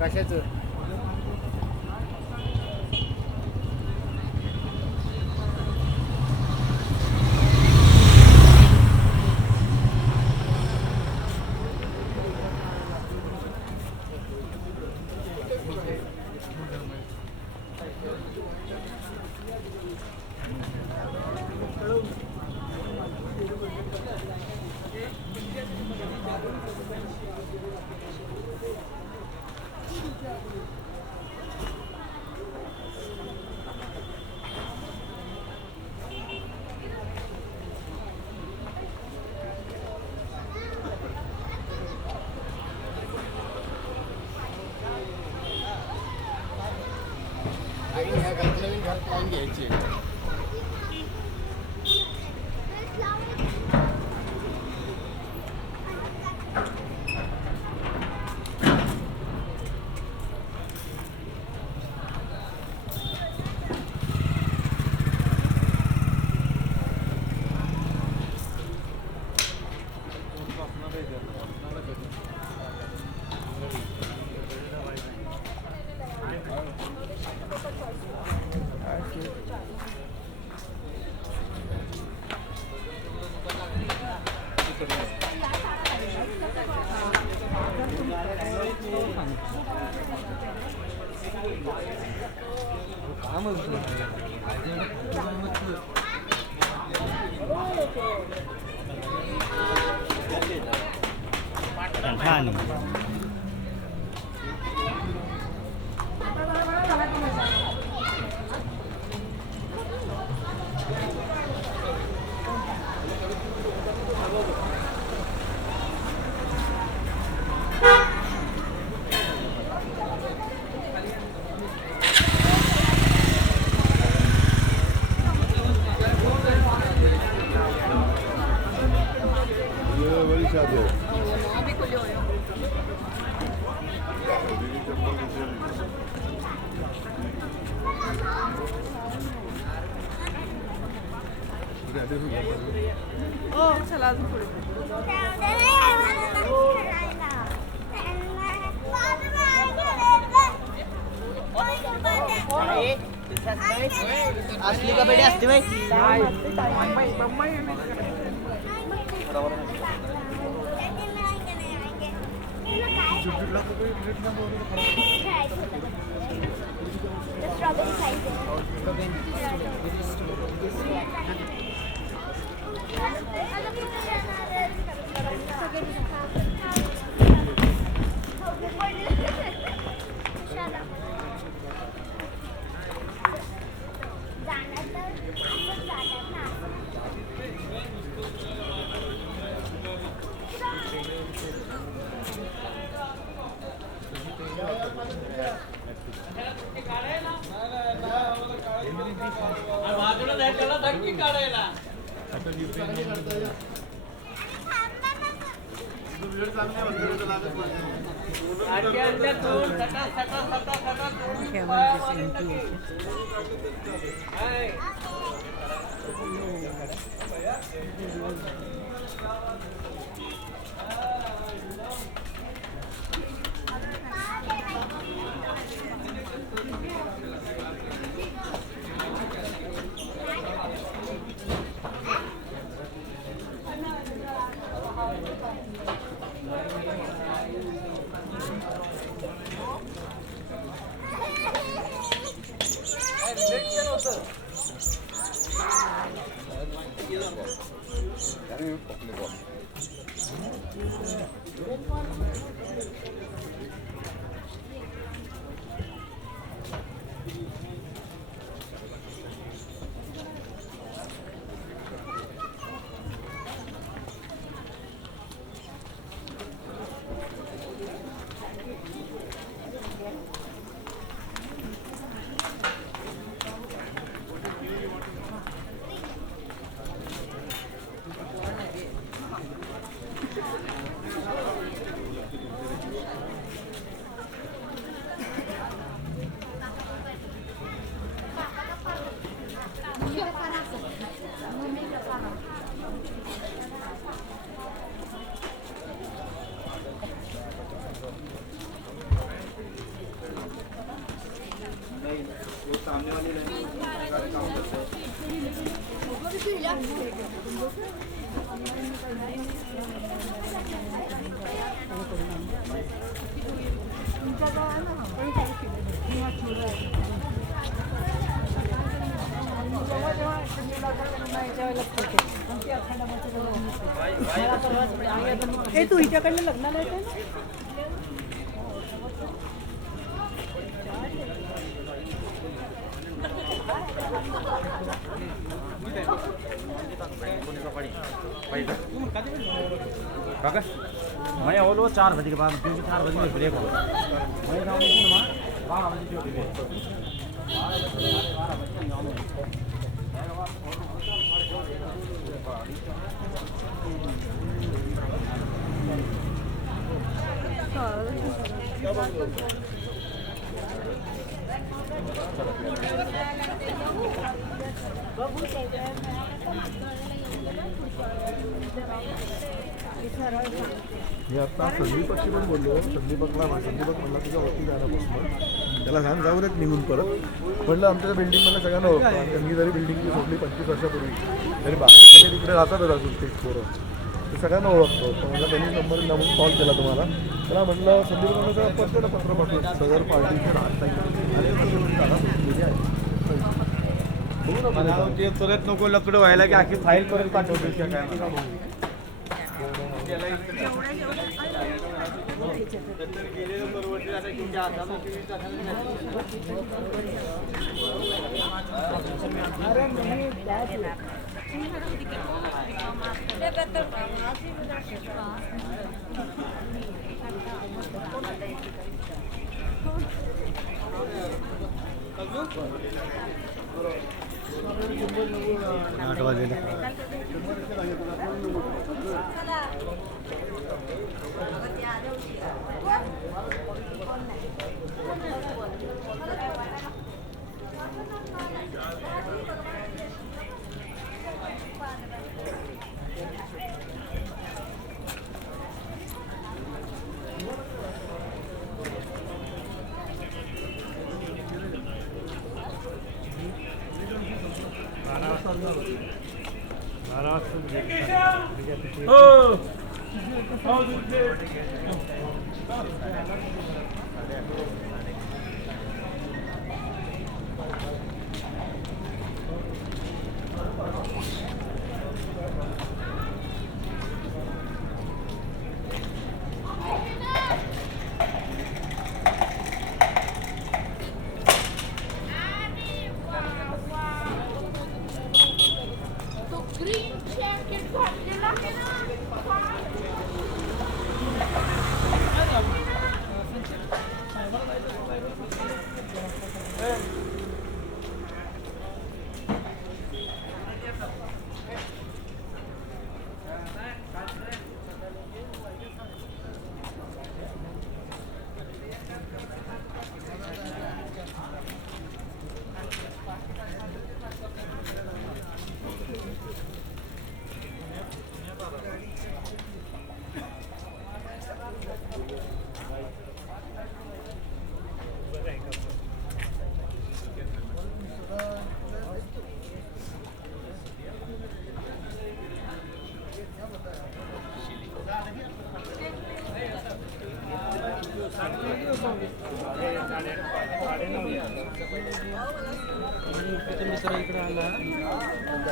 कशाचं नवीन घर लावून घ्यायचे चला अजून पुढे असली कबड्डी असते बाई लेट केलं होतं हे तू हिच्याकडनं लग्नाला येते ना? काका मैं और 4 बजे के बाद क्योंकि 4 बजे में ब्रेक होगा मैं जाऊँ 12 बजे ड्यूटी पे मी आता संदीपशी पण बोललो. संदीपक म्हणला तुझ्या वरती जाण्यापासून त्याला सांग जाऊ देत निघून परत. म्हटलं आमच्या बिल्डिंगमध्ये सगळ्यांना ओळखतो. मी जरी बिल्डिंगची सोडली 25 वर्षापूर्वी तरी बाकी सगळे तिकडे राहतातच अजून ते पोरं ते सगळ्यांना ओळखतो. तर मला त्यांनी नंबर लावून कॉल केला तुम्हाला. त्याला म्हटलं संदीप म्हणलं पत्र पाठवलं सदर पार्टीचे राहत नाही ते परत नको लकडं व्हायला की आखी फाईल परत पाठवतो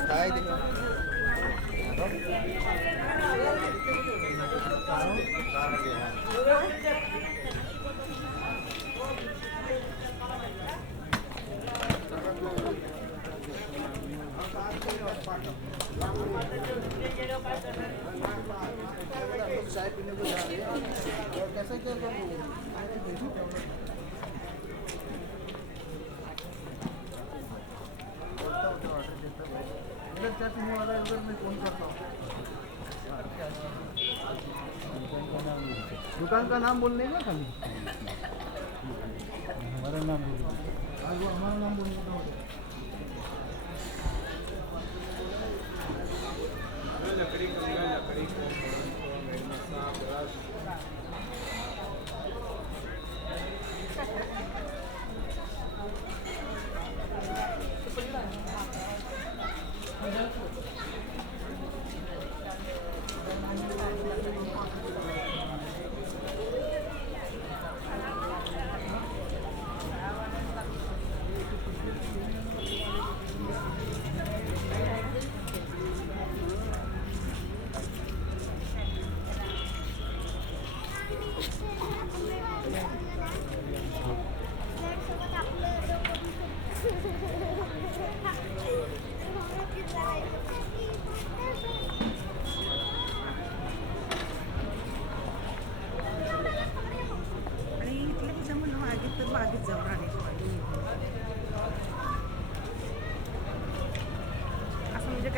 काय दुकान का नाम बोलने का खाली हमारा नाम बोलो हमारा नाम बोलने का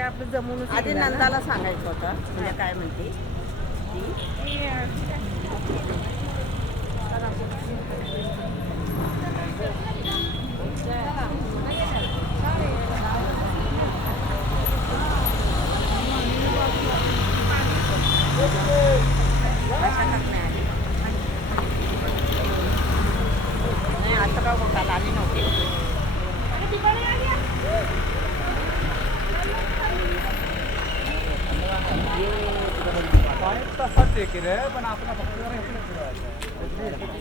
काय आपलं जमूनच आधी निघालं. नंदाला सांगायचं होतं म्हणजे काय म्हणते नाही आता का काल आली नव्हती तसाच आहे की रे पण आपला फक्त जरा इकडे फिरवायचं.